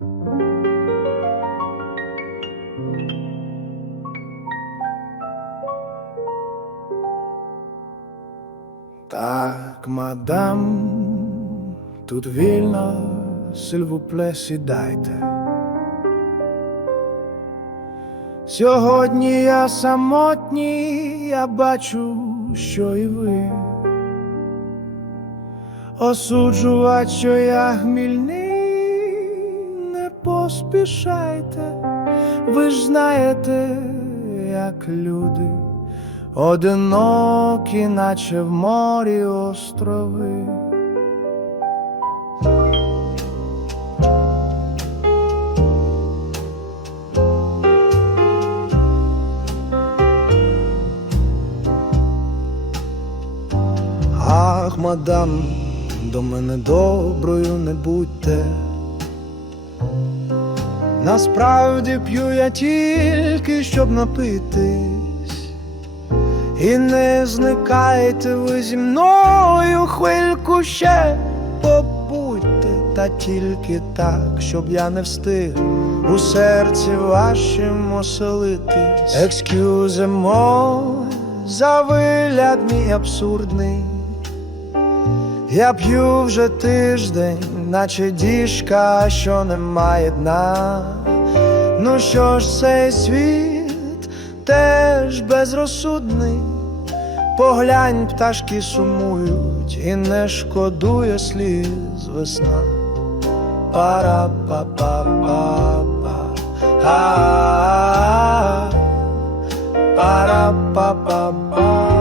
Так, мадам, тут вільно, сильвупле, сідайте. Сьогодні я самотній, я бачу, що і ви. Осуджувати, що я гмільний, поспішайте, ви ж знаєте, як люди, одинокі, наче в морі острови. Ах, мадам, до мене доброю не будьте. Насправді п'ю я тільки, щоб напитись. І не зникайте ви зі мною хвильку ще побудьте, та тільки так, щоб я не встиг у серці вашим оселитись. Екскюземо за вигляд мій абсурдний. Я п'ю вже тиждень, наче діжка, що не має дна. Ну що ж цей світ теж безрозсудний. Поглянь, пташки сумують і не шкодує сліз весна. пара па па па па пара па па па па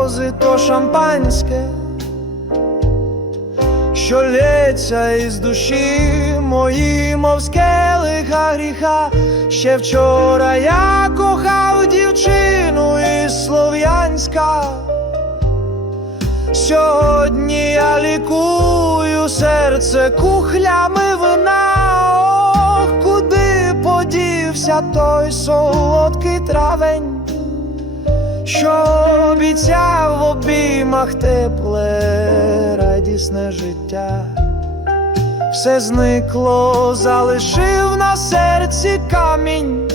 сльози, то шампанське, що лється із душі мої, мов скелиха гріха. Ще вчора я кохав дівчину із Слов'янська. Сьогодні я лікую серце кухлями вина. Ох, куди подівся той солодкий травень, що обіцяв в обіймах тепле, радісне життя. Все зникло, залишив на серці камінь,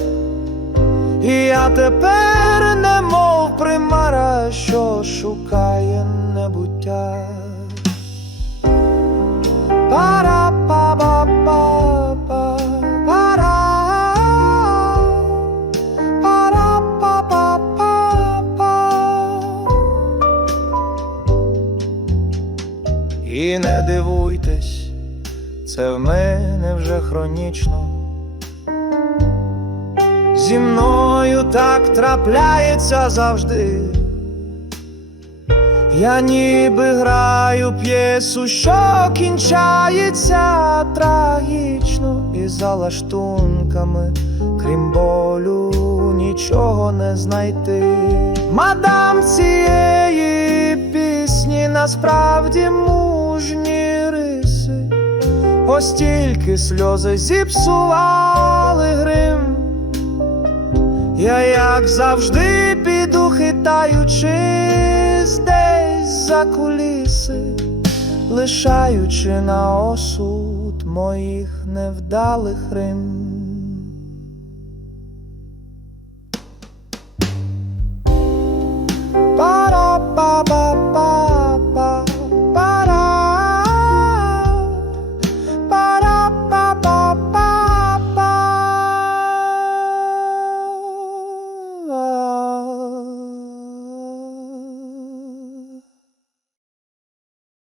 і я тепер немов примара, що шукає небуття. Це в мене вже хронічно. Зі мною так трапляється завжди. Я ніби граю п'єсу, що кінчається трагічно і за лаштунками, крім болю, нічого не знайти. Мадам цієї пісні насправді мужні риси, ось тільки сльози зіпсували грим. Я, як завжди, піду хитаючись десь за куліси, лишаючи на осуд моїх невдалих рим.